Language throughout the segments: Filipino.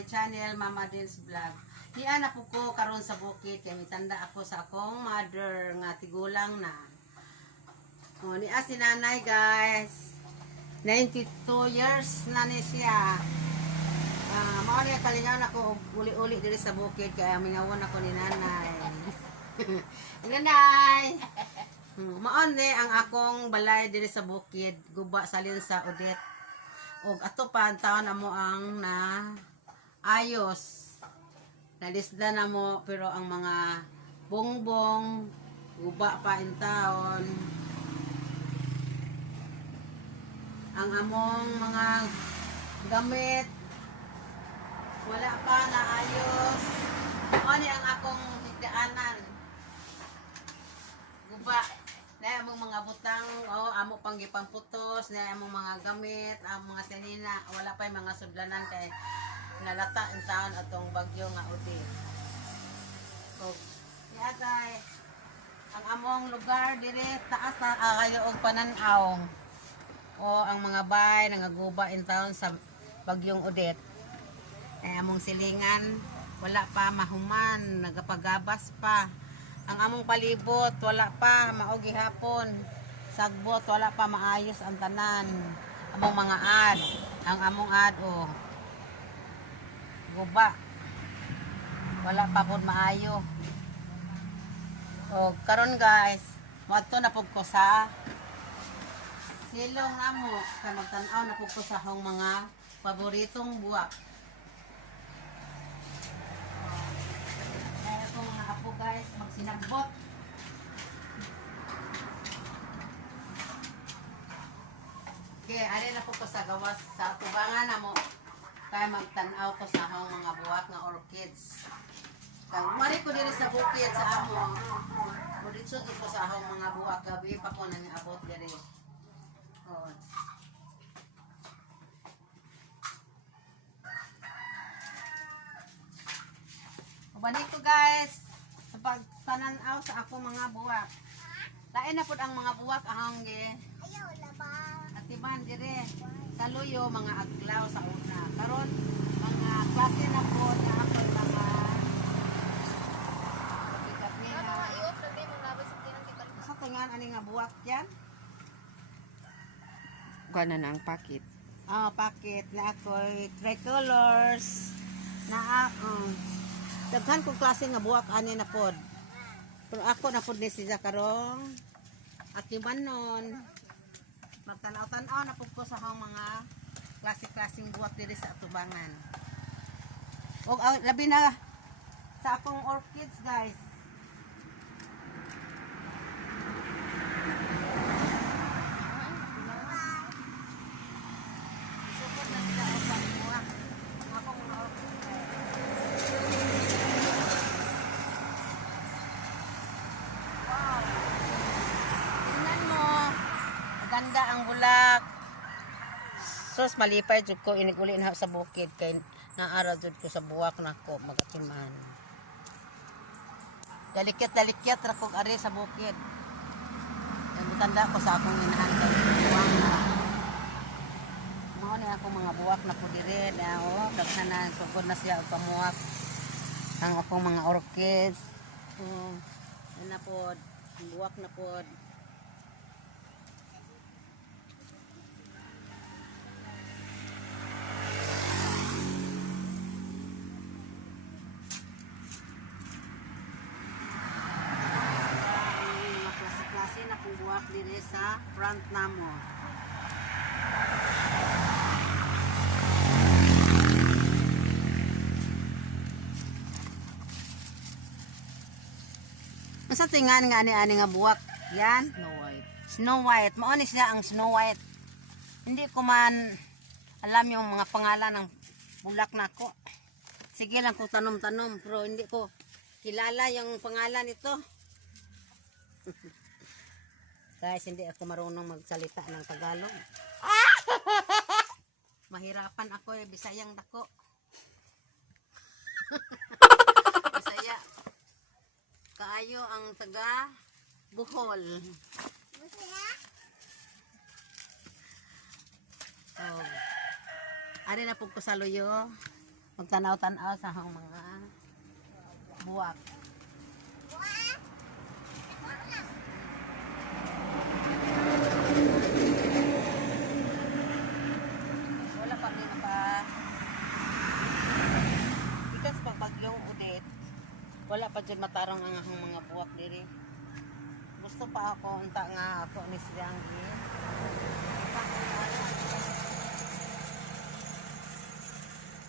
my channel, Mama Dils Vlog. Diyan na po ko karon sa bukid kay mitanda ako sa akong mother nga tigulang na. Oh, ni si nanay guys. 92 years na ni siya. Mao niya kalingaw ako uli-uli diri sa bukid kay amingawon ako ni nanay. Nanay. Mao ni ang akong balay diri sa bukid, guba salin sa Odette. Og ato pa ang taon amo ang na ayos. Nalisda na mo pero ang mga bongbong guba pa in taon. Ang among mga gamit wala pa na ayos. Ano ang akong higdaanan? Guba. Na among mga butang, amo pang gipamputos, na among mga gamit, among mga senina, wala pa yung mga sudlanan kay nalata in taon atong bagyo nga udi. So, guys, ang among lugar dire taas na kayo og pananaw. O ang mga bay nangaguba in taon sa bagyong Odette. Ay among silingan wala pa mahuman, nagapagabas pa. Ang among palibot wala pa maogi hapon. Sagbot wala pa maayos ang tanan. Among mga ad, ang among ad guba. Wala pa pud maayo. O karon guys, moadto na pud ko sa silong namo kay magtan-aw na pud ko sa akong mga paboritong buwak. Kaya akong mga apo guys magsinagbot. Okay, ari na po ko sa gawas sa tubangan namo. Kaya magtan-aw ko sa akong mga buwak nga orchids. Kaya umari ko diri sa bukid sa amo. Muritso ko sa akong mga buwak gabi pa ko nang abot diri. Oh. Balik ko guys sa pagtananaw sa ako mga buwak. Lain na pud ang mga buwak ahong gi. Ayaw laba. Atiban dire. Sa luyo mga aglaw sa una. Karon mga klase na po na ako mga bigat nila. Ayos lagi mga labay sa tinang kita. Sa tingan ani nga buwak yan? Gana na ang pakit. Pakit na ako'y tricolors na daghan kong klase nga buwak ani na pod. Pero ako na pod ni siya karong atiman nun. Magtanaw-tanaw na pod ko sa akong mga klase-klaseng buwak diri sa atubangan. O labi na sa akong orchids guys. Support na sila ang pagbuwak. Akong mga orchids. Ganda ang bulak. Sus malipay jud ko iniguli na sa bukid kay naara jud ko sa buwak nako magatiman. Dalikyat ra kog ari sa bukid. Tanda ko sa akong inahan kay buwak na. Mao ni akong mga buwak na pud diri na daghan na sugod na siya og pamuwak. Ang akong mga orchids. Na pod buwak na pod. Buwak diri sa front namo. Masa tingan nga ani nga buwak yan? Snow White. Snow White. Mao ni siya ang Snow White. Hindi ko man alam yung mga pangalan ng bulak nako. Sige lang ko tanom-tanom pero hindi ko kilala yung pangalan nito. Guys, hindi ako marunong magsalita ng Tagalog. Mahirapan ako Bisayang dako. Bisaya. Kaayo ang taga Bohol. Ari na pug ko sa luyo. Magtanaw-tanaw sa hang mga buwak. Wala pa rin ikas pag bagyong udit. Wala pa dyan matarong ang ahang mga buwak diri. Gusto pa ako unta nga ako ni siyang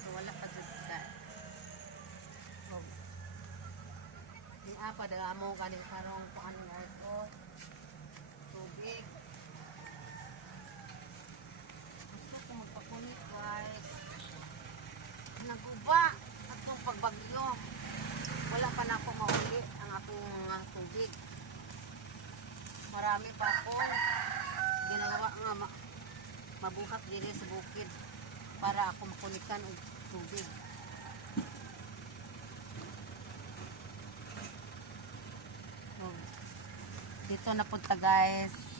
so wala pa dyan ka. Oh. Di apa daga mo galing karong kuan nga ito. Tubig. Gusto ko magpakunit guys. Naguba atong pagbagyo. Wala pa na ako mauli ang akong mga tubig. Marami pa ako ginagawa nga mabuhat diri sa bukid para ako makunikan og tubig. So, dito na punta guys.